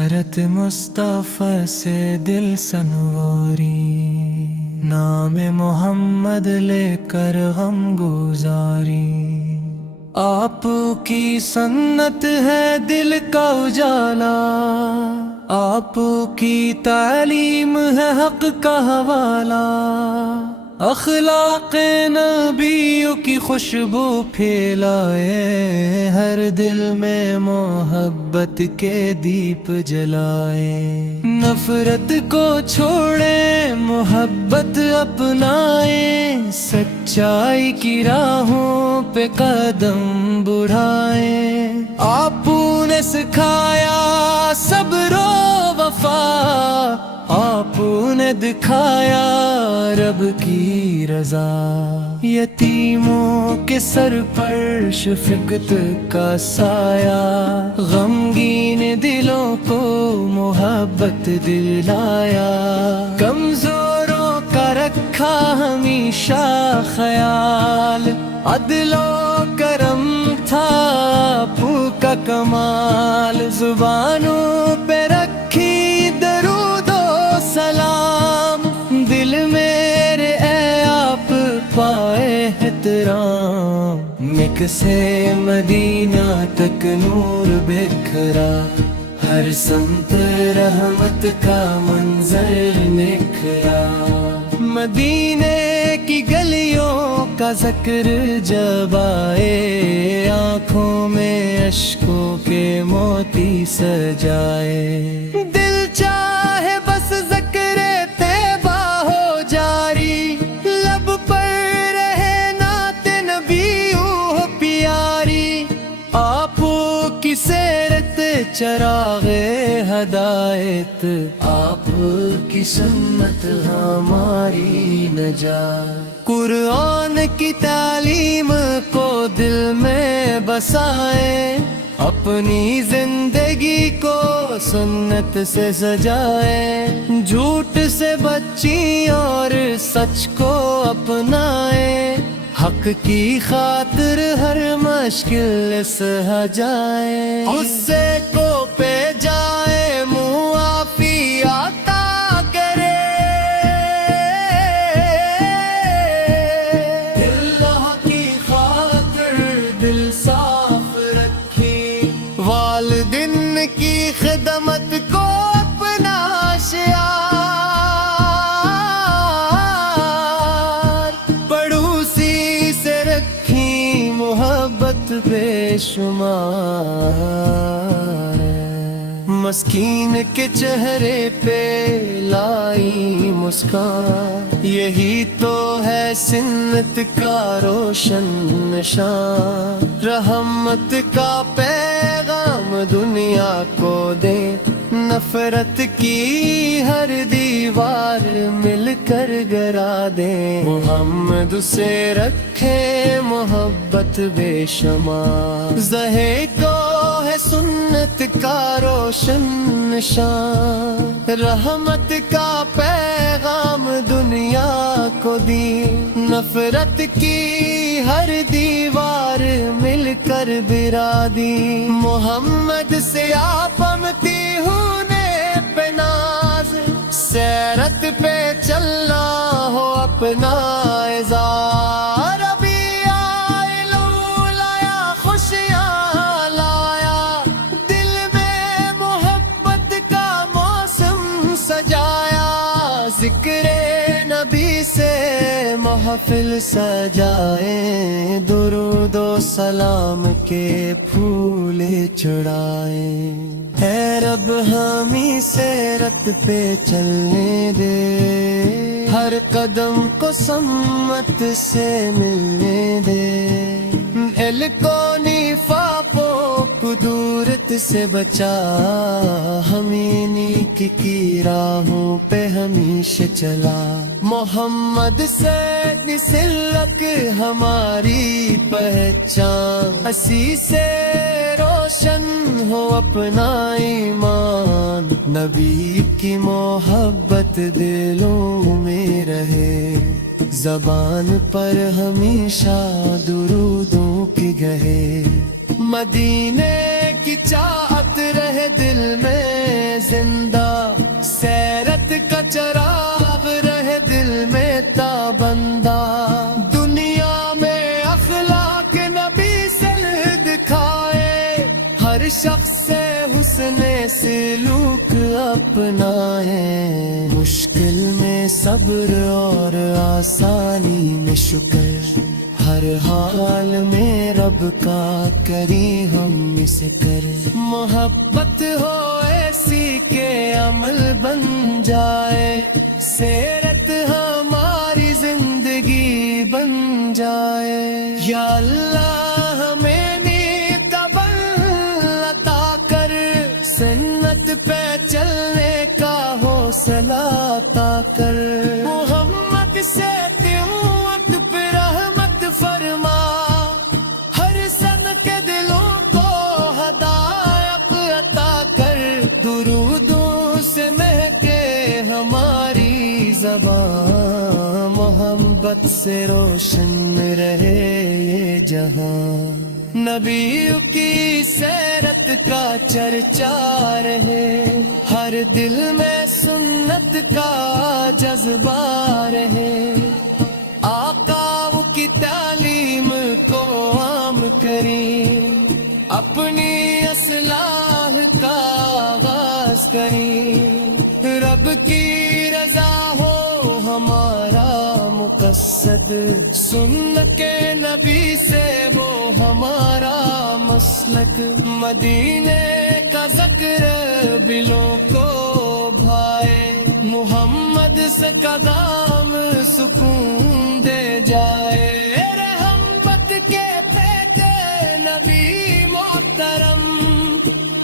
بشارت مصطفیٰ سے دل سنواری، نام محمد لے کر غم گزاری۔ آپ کی سنت ہے دل کا اجالا، آپ کی تعلیم ہے حق کا حوالہ، اخلاق نبیوں کی خوشبو پھیلائے، ہر دل میں محبت کے دیپ جلائے، نفرت کو چھوڑے محبت اپنائے، سچائی کی راہوں پہ قدم بڑھائے۔ آپ نے سکھایا صبر و وفا، آپ نے دکھایا رب کی رضا، یتیموں کے سر پر شفقت کا سایہ، غمگین دلوں کو محبت دلایا، کمزوروں کا رکھا ہمیشہ خیال، عدل و کرم تھا آپ کا کمال، زبانوں پہ رکھی درود و سلام، دل میرے اے آپ پائے احترام، مکہ سے مدینہ تک نور بکھرا، ہر سمت رحمت کا منظر نکھرا، مدینے کی گلیوں کا ذکر جب آئے، آنکھوں میں اشکوں کے موتی سجائے، دل چاہے بس ذکر طیبہ ہو جاری، لب پر رہے نعت نبی ہو پیاری، آپ کی سیرت چراغ ہدایت، آپ کی سنت ہماری نجات، قرآن کی تعلیم کو دل میں بسائے، اپنی زندگی کو سنت سے سجائے، جھوٹ سے بچی اور سچ کو اپنائے، حق کی خاطر ہر مشکل سہا جائے، غصے کو پہ جائے معافی عطا کرے، اللہ کی خاطر دل صاف رکھی، والدین کی خدمت کو اپنا شعار، پڑوسی سے رکھی محبت بے شمار، مسکین کے چہرے پہ لائی مسکان، یہی تو ہے سنت کا روشن نشان، رحمت کا پیغام دنیا کو دے، نفرت کی ہر دیوار مل کر گرا دے، محمد سے رکھے محبت بے شمار، زہے کو ہے سنت کا روشن نشان، رحمت کا پیغام دنیا کو دی، نفرت کی ہر دیوار مل کر برا دی، محمد سے آپ امتی ہونے پہ ناز، سیرت پہ چلنا ہو اپنا اعزاز، ذکر نبی سے محفل سجائیں، درود و سلام کے پھول چڑھائیں، اے رب ہمیں سیرت پہ چلنے دے، ہر قدم کو سمت سے ملنے دے، دل کو نفاقوں کو دورت سے بچا، ہمیں نیک کی راہوں پہ ہمیشہ چلا، محمد سے نسلک ہماری پہچان، اسی سے روشن ہو اپنا ایمان، نبی کی محبت دلوں میں رہے، زبان پر ہمیشہ درودوں کی گہے، مدینے کی چاہت رہے دل میں زندہ، سیرت کا چراغ رہے دل میں تابندہ، دنیا میں اخلاق نبی سے دکھائے، ہر شخص سے حسن سلوک اپنائے، مشکل میں صبر اور آسانی میں شکر، ہر حال میں رب کا کری ہم اسے کر، محبت ہو ایسی کہ عمل بن جائے، سیرت ہماری زندگی بن جائے، یا اللہ ہمیں نیک عمل عطا کر، سنت پہ چلنے کا حوصلہ عطا کر، محمد سے طاعت پہ رحمت فرما، ہر سن کے دلوں کو ہدایت عطا کر، درودوں سے مہکے ہماری زبان، محبت سے روشن رہے یہ جہاں، نبیوں کی سیرت کا چرچا رہے، ہر دل میں سنت کا جذبہ رہے، آقا کی تعلیم کو عام کریں، اپنی اصلاح کا آغاز کریں، رب کی رضا ہو ہمارا مقصد، سنت کے نبی سے وہ ہمارا مسلک، مدینے کا ذکر دلوں کو بھائے، محمد سے قدم سکون دے جائے، رحمت کے بیٹے نبی محترم،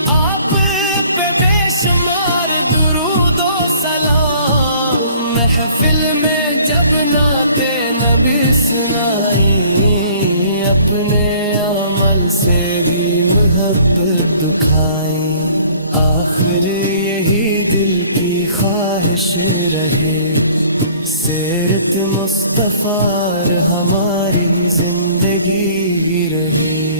آپ پہ بے شمار درود و سلام، محفل میں جب نعت نبی سنائیں، اپنے عمل سے بھی محبت دکھائیں، آخر یہی دل کی خواہش رہے، سیرت مصطفیٰ ہماری زندگی رہے۔